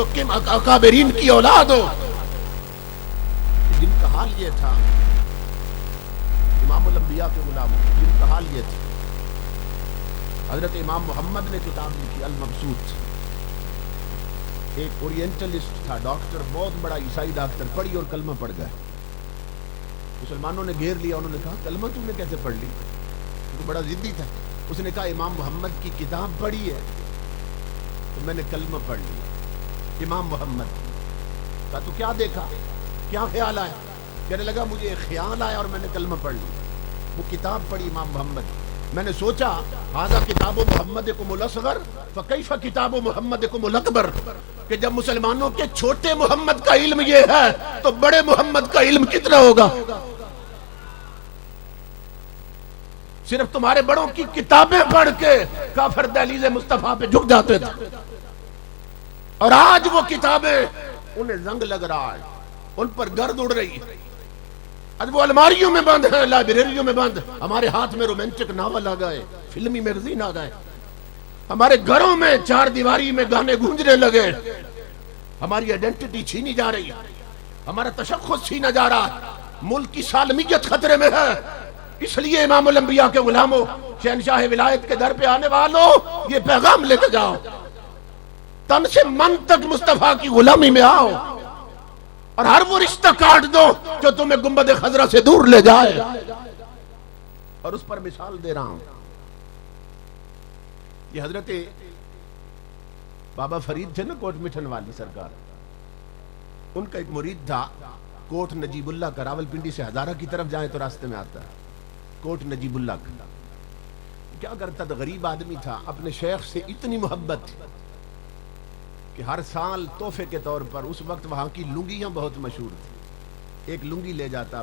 تو کم اکابرین کی اولاد ہو. جن کا حال یہ تھا امام الانبیاء کے غلاموں، جن کا حال یہ تھا. حضرت امام محمد نے کتاب لکھی المبسوط. ایک اورینٹلسٹ تھا ڈاکٹر، بہت بڑا عیسائی ڈاکٹر، پڑھی اور کلمہ پڑھ گئے. مسلمانوں نے گھیر لیا، انہوں نے کہا کلمہ تم نے کیسے پڑھ لی؟ تو بڑا ضدی تھا. اس نے کہا امام محمد کی کتاب پڑھی ہے تو میں نے کلمہ پڑھ لیا. امام محمد کہا تو کیا دیکھا، کیا خیال آیا؟ کہنے لگا مجھے ایک خیال آیا اور میں نے کلمہ پڑھ لیا. وہ کتاب پڑھی امام محمد. میں نے سوچا ھذا کتاب محمدکم الاصغر فکیف کتاب محمدکم الاکبر، کہ جب مسلمانوں کے چھوٹے محمد کا علم یہ ہے تو بڑے محمد کا علم کتنا ہوگا. صرف تمہارے بڑوں کی کتابیں پڑھ کے کافر دہلیز مصطفیٰ پہ جھک جاتے تھے، اور آج وہ کتابیں انہیں زنگ لگ رہا ہے، ان پر گرد اڑ رہی ہے. آج وہ الماریوں میں بند ہیں، لائبریریوں میں بند. ہمارے ہاتھ میں رومانٹک ناول آ گئے، فلمی میگزین آ گئے، ہمارے گھروں میں چار دیواری میں گانے گونجنے لگے. ہماری آئیڈینٹی چھینی جا رہی ہے، ہمارا تشخص چھینا جا رہا ہے، ملک کی سالمیت خطرے میں ہے. اس لیے امام الانبیاء کے غلاموں، شہنشاہ ولایت کے در پہ آنے والوں، یہ پیغام لے کے جاؤ، تن سے من تک مصطفیٰ کی غلامی میں آؤ، اور ہر وہ رشتہ کاٹ دو جو تمہیں گنبد خضرا سے دور لے جائے. اور اس پر مثال دے رہا ہوں. یہ حضرت بابا فرید تھے نا، کوٹ مٹھن والی سرکار، ان کا ایک مرید تھا کوٹ نجیب اللہ کا. راول پنڈی سے ہزارہ کی طرف جائیں تو راستے میں آتا ہے کوٹ نجیب اللہ کا. کیا کرتا تھا، غریب آدمی تھا، اپنے شیخ سے اتنی محبت تھی کہ ہر سال تحفے کے طور پر، اس وقت وہاں کی لنگیاں بہت مشہور تھی، ایک لنگی لے جاتا.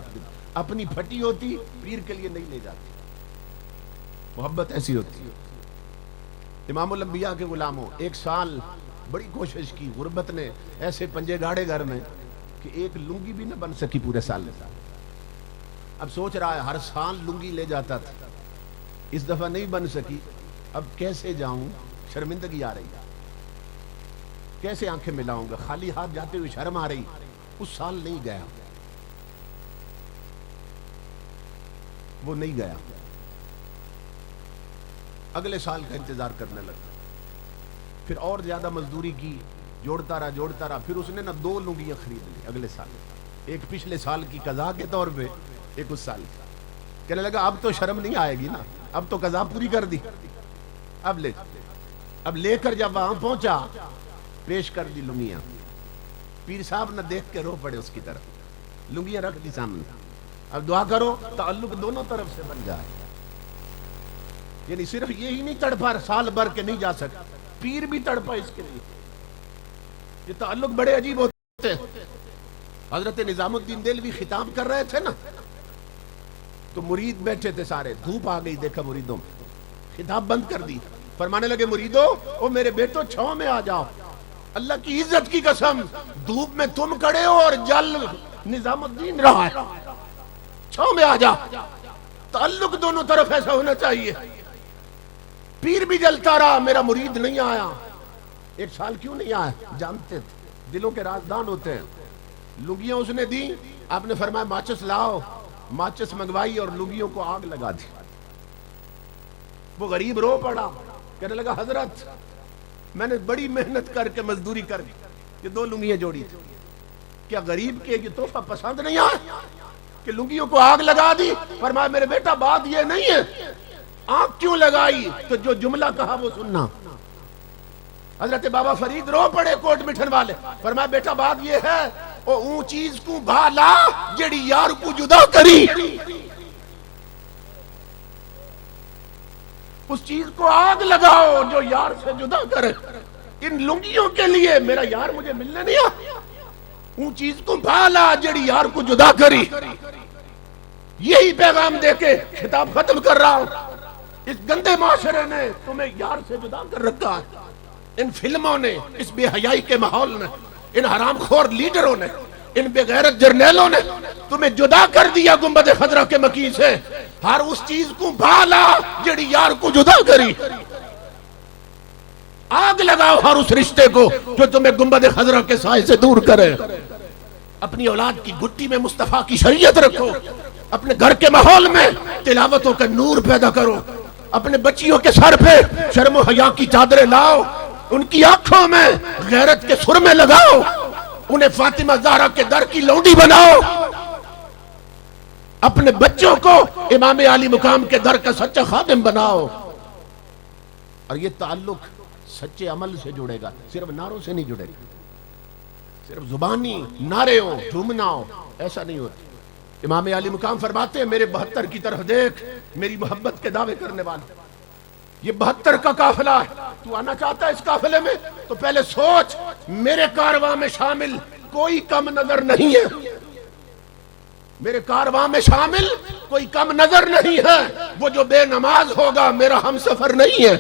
اپنی پھٹی ہوتی، پیر کے لیے نہیں لے جاتی. محبت ایسی ہوتی. امام الانبیاء کے غلاموں، ایک سال بڑی کوشش کی، غربت نے ایسے پنجے گاڑے گھر میں کہ ایک لنگی بھی نہ بن سکی پورے سال میں. اب سوچ رہا ہے ہر سال لنگی لے جاتا تھا، اس دفعہ نہیں بن سکی، اب کیسے جاؤں، شرمندگی آ رہی، کیسے آنکھیں ملاؤں گا، خالی ہاتھ جاتے ہوئے شرم آ رہی. اس سال نہیں گیا، وہ نہیں گیا. اگلے سال کا انتظار کرنے لگا، پھر اور زیادہ مزدوری کی، جوڑتا رہا. پھر اس نے نہ 2 لنگیاں خرید لی اگلے سال، ایک پچھلے سال کی قضا کے طور پہ، ایک اس سال کی. کہنے لگا اب تو شرم نہیں آئے گی نا، اب تو قضا پوری کر دی، اب لے کر جب وہاں پہنچا، پیش کر دی لنگیاں. پیر صاحب نہ دیکھ کے رو پڑے اس کی طرف، لنگیاں رکھ دی سامنے. اب دعا کرو تعلق دونوں طرف سے بن جائے. یعنی صرف یہی نہیں تڑپا سال بھر کے نہیں جا سکا، پیر بھی تڑپا اس کے لیے. یہ تعلق بڑے عجیب ہوتے ہیں. حضرت نظام الدین دہلوی خطاب کر رہے تھے نا، تو مرید بیٹھے تھے سارے، دھوپ آ گئی، دیکھا مریدوں میں، خطاب بند کر دی. فرمانے لگے مریدوں، او میرے بیٹو چھاؤں میں آ جاؤ، اللہ کی عزت کی قسم، دھوپ میں تم کھڑے ہو اور جل نظام الدین رہا ہے، چھاؤں میں آ جا. تعلق دونوں طرف ایسا ہونا چاہیے. پیر بھی جلتا رہا، میرا مرید نہیں آیا. ایک سال کیوں نہیں آیا؟ جانتے تھے، دلوں کے رازدان ہوتے ہیں. لنگیاں اس نے دی، آپ نے فرمایا ماچس لاؤ، ماچس منگوائی اور لنگیوں کو آگ لگا دی. وہ غریب رو پڑا، کہنے لگا حضرت میں نے بڑی محنت کر کے، مزدوری کر کے یہ 2 لنگیاں جوڑی تھی، کیا غریب کے یہ تحفہ پسند نہیں آیا کہ لنگیوں کو آگ لگا دی؟ فرمایا میرے بیٹا بات یہ نہیں ہے، آگ کیوں لگائی؟ تو جو جملہ کہا وہ سننا. حضرت بابا فرید رو پڑے کوٹ مٹھن والے. فرمایا بیٹا بات یہ ہے، او اون چیز کو بھالا جڑی یار کو جدا کری، اس چیز کو آگ لگاؤ جو یار سے جدا کرے. ان لنگیوں کے لیے میرا یار مجھے ملنے نہیں آیا، اون چیز کو بھالا جڑی یار کو جدا کری. یہی پیغام دے کے خطاب ختم کر رہا ہوں. اس گندے معاشرے نے تمہیں یار سے جدا کر رکھا ہے، ان فلموں نے، اس بے حیائی کے ماحول نے، ان حرام خور لیڈروں نے، ان بے غیرت جرنیلوں نے تمہیں جدا کر دیا گنبد خضرا کے مکی سے. ہر اس چیز کو بھالا جڑی یار کو جدا کری. آگ لگاؤ ہر اس رشتے کو جو تمہیں گنبد خضرا کے سائے سے دور کرے. اپنی اولاد کی گٹی میں مصطفیٰ کی شریعت رکھو. اپنے گھر کے ماحول میں تلاوتوں کا نور پیدا کرو. اپنے بچیوں کے سر پہ شرم و حیا کی چادریں لاؤ. ان کی آنکھوں میں غیرت کے سرمے لگاؤ. انہیں فاطمہ زہرا کے در کی لونڈی بناؤ. اپنے بچوں کو امام علی مقام کے در کا سچا خادم بناؤ. اور یہ تعلق سچے عمل سے جڑے گا, صرف نعروں سے نہیں جڑے گا. صرف زبانی نعرے ہو, جھومنا ہو, ایسا نہیں ہوتا. امام علی مقام فرماتے ہیں میرے 72 کی طرف دیکھ, میری محبت کے دعوے کرنے والے. یہ 72 کا قافلہ ہے, تو آنا چاہتا ہے اس قافلے میں تو پہلے سوچ میرے کارواں میں شامل کوئی کم نظر نہیں ہے. میرے کارواں میں شامل کوئی کم نظر نہیں ہے. وہ جو بے نماز ہوگا میرا ہم سفر نہیں ہے.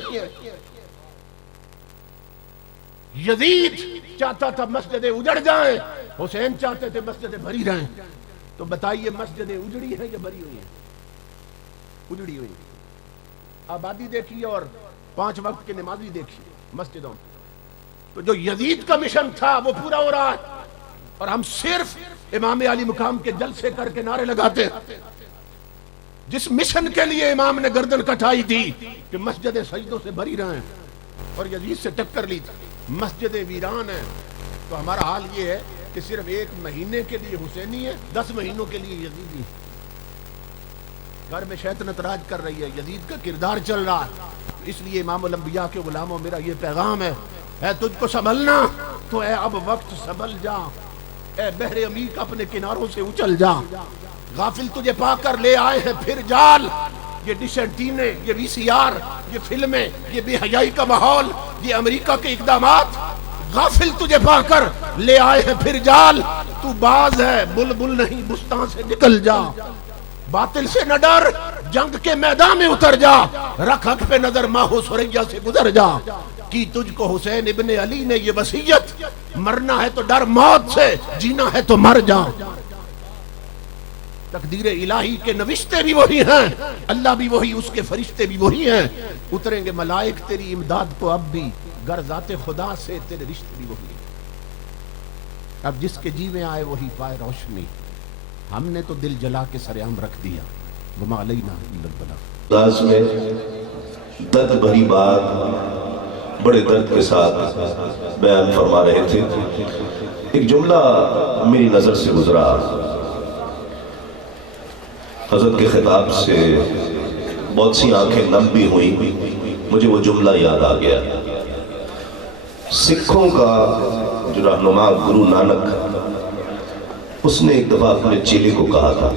یزید چاہتا تھا مسجدیں اجڑ جائیں, حسین چاہتے تھے مسجدیں بھری رہیں. تو بتائیے مسجدیں اجڑی ہیں یا بھری ہوئی ہیں؟ اجڑی ہوئی. آبادی دیکھیے اور 5 وقت کی نمازی دیکھیے مسجدوں میں. تو جو یزید کا مشن تھا وہ پورا ہو رہا ہے, اور ہم صرف امام علی مقام کے جلسے کر کے نعرے لگاتے ہیں. جس مشن کے لیے امام نے گردن کٹائی تھی کہ مسجدیں سجدوں سے بھری رہیں, اور یزید سے ٹکر لی تھی, مسجدیں ویران ہیں. تو ہمارا حال یہ ہے کہ صرف 1 مہینے کے لیے حسینی ہے, 10 مہینوں کے لیے یزیدی. گھر میں شیطنت راج کر رہی ہے, یزید کا کردار چل رہا ہے. اس لیے امام الانبیاء کے غلاموں میرا یہ پیغام ہے, اے تجھ کو سنبھلنا تو اے اب وقت سنبھل جا. اے بحر عمیق اپنے کناروں سے اچل جا. غافل تجھے پا کر لے آئے ہیں پھر جال. یہ ڈش اینڈ ٹینے, یہ VCR, یہ فلمیں, یہ بے حیائی کا ماحول, یہ امریکہ کے اقدامات, غافل تجھے پا کر لے آئے ہیں پھر جال. تو باز ہے بلبل نہیں, بستان سے نکل جا. باطل سے نہ ڈر, جنگ کے میدان میں اتر جا. رکھ حق پہ نظر, ماہو سریا سے گزر جا. کی تجھ کو حسین ابن علی نے یہ وصیت, مرنا ہے تو ڈر موت سے, جینا ہے تو مر جا. تقدیر الہی کے نوشتے بھی وہی ہیں, اللہ بھی وہی, اس کے فرشتے بھی وہی ہیں. اتریں گے ملائک تیری امداد کو اب بھی, گر ذات خدا سے تیرے رشتے بھی وہی ہیں. اب جس کے جی میں آئے وہی پائے روشنی. ہم نے تو دل جلا کے سرعام رکھ دیا. وما علینا الا البلاغ. انداز میں درد بھری بات بڑے درد کے ساتھ بیان فرما رہے تھے. ایک جملہ میری نظر سے گزرا, حضرت کے خطاب سے بہت سی آنکھیں نم بھی ہوئیں. مجھے وہ جملہ یاد آ گیا. سکھوں کا جو رہنما گرو نانک, اس نے ایک دفعہ اپنے چیلے کو کہا تھا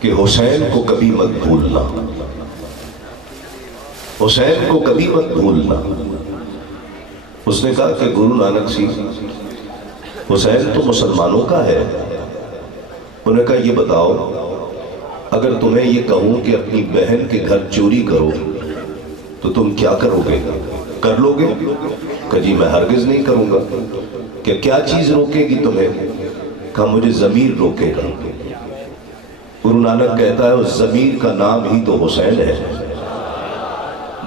کہ حسین کو کبھی مت بھولنا, حسین کو کبھی مت بھولنا. اس نے کہا کہ گرو نانک جی, حسین تو مسلمانوں کا ہے. انہوں نے کہا یہ بتاؤ, اگر تمہیں یہ کہوں کہ اپنی بہن کے گھر چوری کرو تو تم کیا کرو گے, کر لو گے؟ کہ جی میں ہرگز نہیں کروں گا. کہ کیا چیز روکے گی تمہیں؟ کہا مجھے ضمیر روکے گا. گرو نانک کہتا ہے اس ضمیر کا نام ہی تو حسین ہے.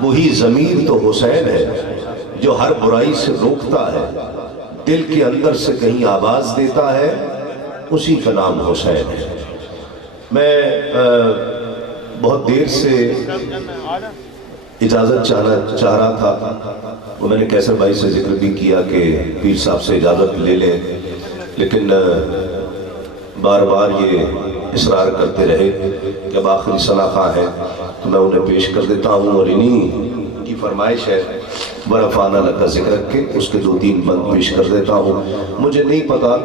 وہی ضمیر تو حسین ہے جو ہر برائی سے روکتا ہے, دل کے اندر سے کہیں آواز دیتا ہے, اسی کا نام حسین ہے. میں بہت دیر سے اجازت چاہ رہا تھا, وہ میں نے کیسر بھائی سے ذکر بھی کیا کہ پیر صاحب سے اجازت لے لیں, لیکن بار بار یہ اصرار کرتے رہے کہ اب آخری صلاح ہے تو میں انہیں پیش کر دیتا ہوں. اور انہی کی فرمائش ہے برفانہ لکا ذکر کے اس کے 2-3 بند پیش کر دیتا ہوں. مجھے نہیں پتا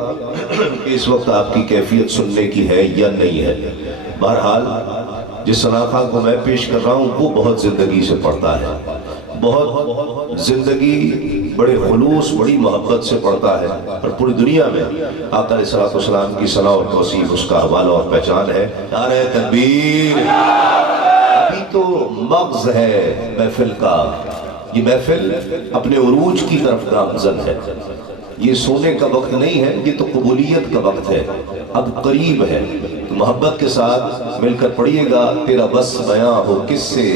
کہ اس وقت آپ کی کیفیت سننے کی ہے یا نہیں ہے. بہرحال جس صلاح کو میں پیش کر رہا ہوں وہ بہت زندگی سے پڑھتا ہے, بہت زندگی بڑے خلوص بڑی محبت سے پڑھتا ہے, اور پوری دنیا میں آقا علیہ السلام کی صلاح اور توصیف اس کا حوالہ اور پہچان ہے. نعرہ تکبیر. ابھی تو مغز ہے محفل کا, یہ محفل اپنے عروج کی طرف گامزن ہے. یہ سونے کا وقت نہیں ہے, یہ تو قبولیت کا وقت ہے, اب قریب ہے. تو محبت کے ساتھ مل کر پڑھیے گا. تیرا بس بیاں ہو کس سے,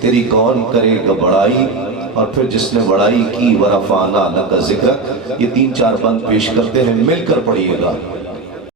تیری کون کرے گا بڑائی, اور پھر جس نے بڑائی کی ورفعنا لک ذکرک، یہ 3-4 بند پیش کرتے ہیں، مل کر پڑھیے گا.